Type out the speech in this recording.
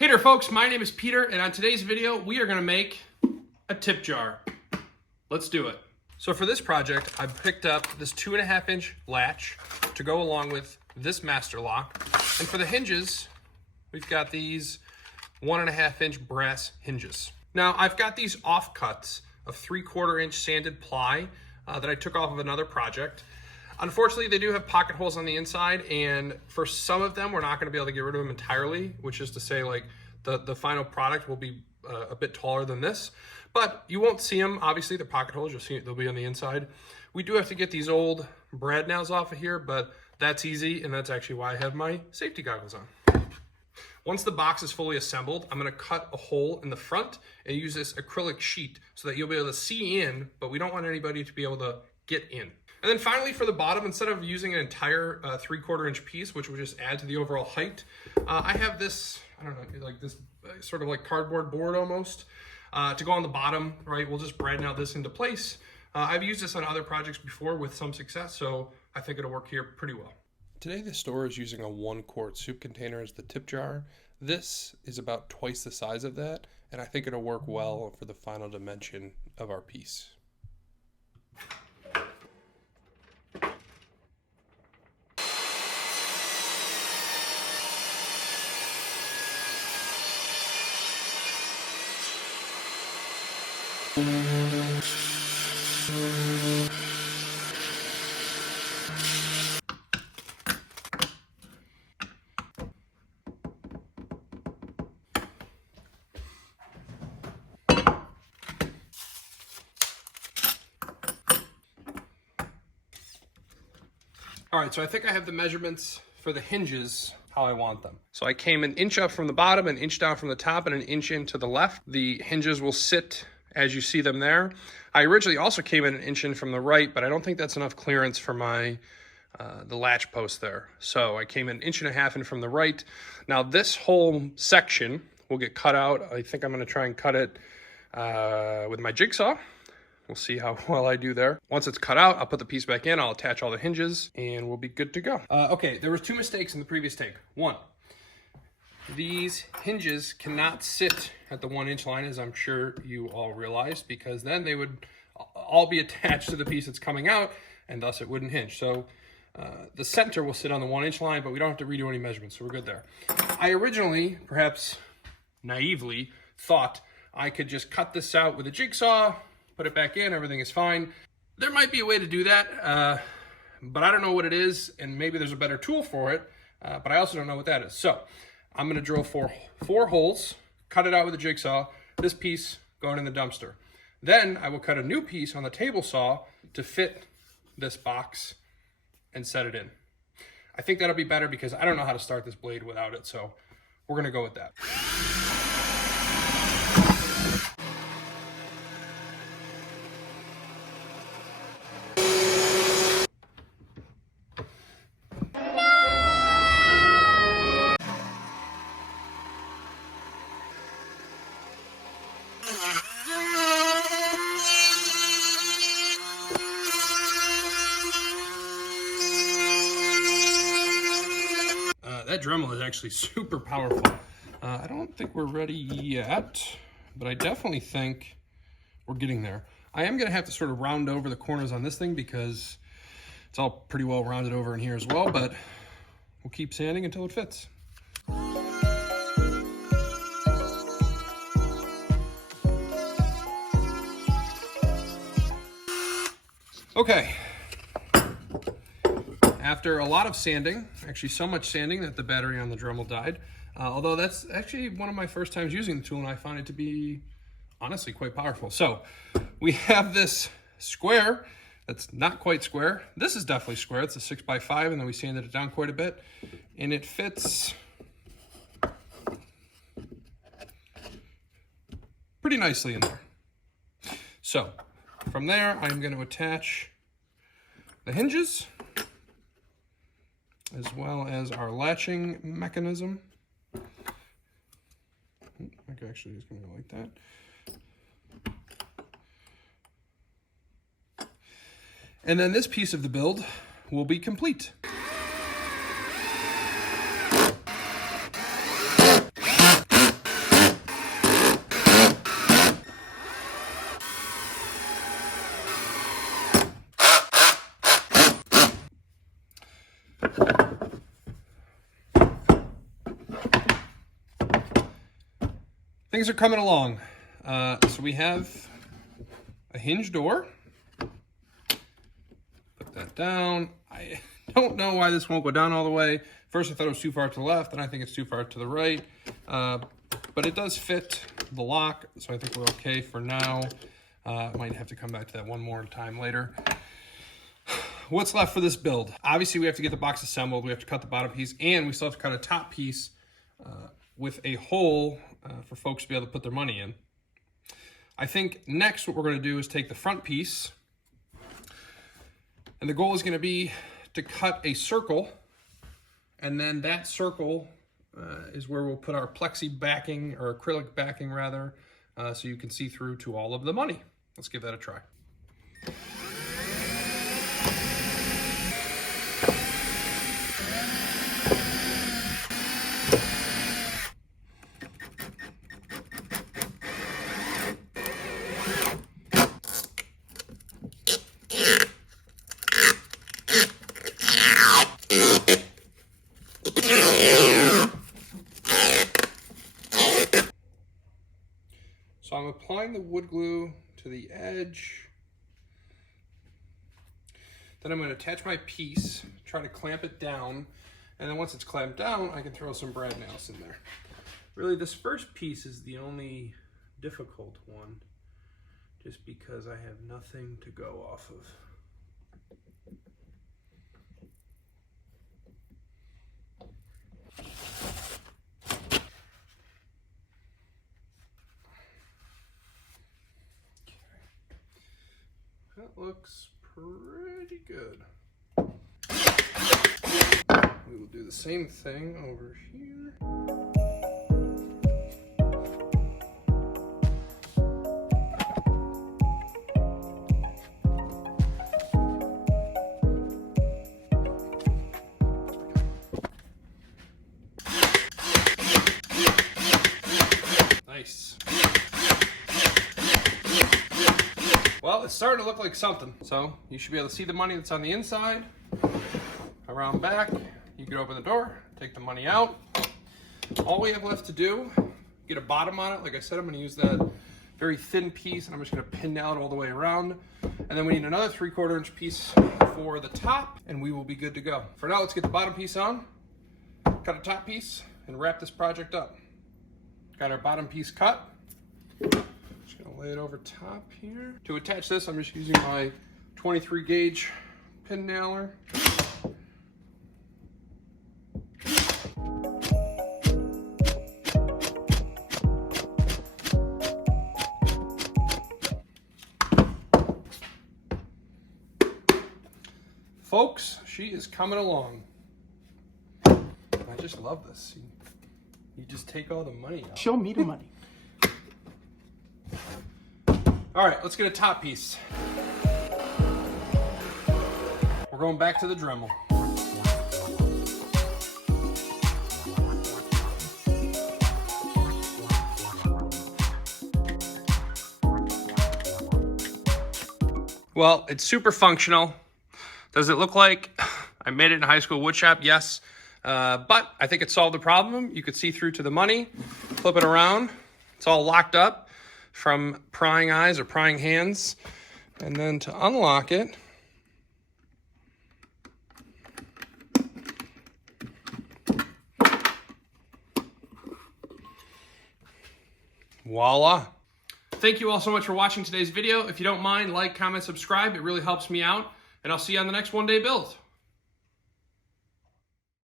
Hey there folks, my name is Peter, and on today's video we are going to make a tip jar. Let's do it. So for this project I picked up this 2.5-inch latch to go along with this master lock, and for the hinges we've got these 1.5-inch brass hinges. Now I've got these offcuts of 3/4-inch sanded ply that I took off of another project. Unfortunately, they do have pocket holes on the inside, and for some of them, we're not going to be able to get rid of them entirely, which is to say, like, the final product will be a bit taller than this. But you won't see them, obviously, the pocket holes. You'll see they'll be on the inside. We do have to get these old brad nails off of here, but that's easy, and that's actually why I have my safety goggles on. Once the box is fully assembled, I'm going to cut a hole in the front and use this acrylic sheet so that you'll be able to see in, but we don't want anybody to be able to get in. And then finally for the bottom, instead of using an entire 3/4-inch piece, which will just add to the overall height, I have this, I don't know, like this sort of like cardboard board almost, to go on the bottom, right? We'll just brad nail this into place. I've used this on other projects before with some success, so I think it'll work here pretty well. Today the store is using a 1-quart soup container as the tip jar. This is about twice the size of that, and I think it'll work well for the final dimension of our piece. All right, so I think I have the measurements for the hinges how I want them. So I came an inch up from the bottom, an inch down from the top, and an inch in to the left. The hinges will sit as you see them there. I originally also came in an inch in from the right, but I don't think that's enough clearance for my the latch post there. So I came an 1.5 inches in from the right. Now this whole section will get cut out. I think I'm going to try and cut it with my jigsaw. We'll see how well I do there. Once it's cut out, I'll put the piece back in, I'll attach all the hinges, and we'll be good to go. Okay, there was 2 mistakes in the previous take. One, these hinges cannot sit at the 1-inch line, as I'm sure you all realized, because then they would all be attached to the piece that's coming out, and thus it wouldn't hinge. So the center will sit on the 1-inch line, but we don't have to redo any measurements, so we're good there. I originally, perhaps naively, thought I could just cut this out with a jigsaw, put it back in, everything is fine. There might be a way to do that, but I don't know what it is, and maybe there's a better tool for it, but I also don't know what that is. So I'm gonna drill four holes, cut it out with a jigsaw, this piece going in the dumpster. Then I will cut a new piece on the table saw to fit this box and set it in. I think that'll be better because I don't know how to start this blade without it, so we're gonna go with that. That Dremel is actually super powerful. I don't think we're ready yet, but I definitely think we're getting there. I am gonna have to sort of round over the corners on this thing because it's all pretty well rounded over in here as well, but we'll keep sanding until it fits. Okay. After a lot of sanding, actually so much sanding that the battery on the Dremel died, although that's actually one of my first times using the tool, and I found it to be honestly quite powerful. So we have this square that's not quite square. This is definitely square. It's a 6x5, and then we sanded it down quite a bit, and it fits pretty nicely in there. So from there, I'm going to attach the hinges as well as our latching mechanism. Actually, it's going to go like that. And then this piece of the build will be complete. things are coming along. So we have a hinge door. Put that down. I don't know why this won't go down all the way. First I thought it was too far to the left, and I think it's too far to the right. But it does fit the lock, so I think we're okay for now. Might have to come back to that one more time later. What's left for this build? Obviously, we have to get the box assembled. We have to cut the bottom piece, and we still have to cut a top piece with a hole for folks to be able to put their money in. I think next what we're going to do is take the front piece, and the goal is going to be to cut a circle, and then that circle is where we'll put our plexi backing, or acrylic backing rather, so you can see through to all of the money. Let's give that a try. So I'm applying the wood glue to the edge. Then I'm going to attach my piece, try to clamp it down, and then once it's clamped down, I can throw some brad nails in there. Really, this first piece is the only difficult one, just because I have nothing to go off of. That looks pretty good. We will do the same thing over here. Nice. Well, it's starting to look like something. So you should be able to see the money that's on the inside. Around back, you can open the door, take the money out. All we have left to do, get a bottom on it. Like I said, I'm gonna use that very thin piece, and I'm just gonna pin nail it all the way around. And then we need another 3/4 inch piece for the top, and we will be good to go. For now, let's get the bottom piece on, cut a top piece, and wrap this project up. Got our bottom piece cut. Just gonna lay it over top here. To attach this, I'm just using my 23 gauge pin nailer. Folks, she is coming along. I just love this. You just take all the money out. Show me the money. All right, let's get a top piece. We're going back to the Dremel. Well, it's super functional. Does it look like I made it in a high school wood shop? Yes. But I think it solved the problem. You could see through to the money, flip it around. It's all locked up from prying eyes or prying hands. And then to unlock it, voila. Thank you all so much for watching today's video. If you don't mind, like, comment, subscribe. It really helps me out. And I'll see you on the next one day build.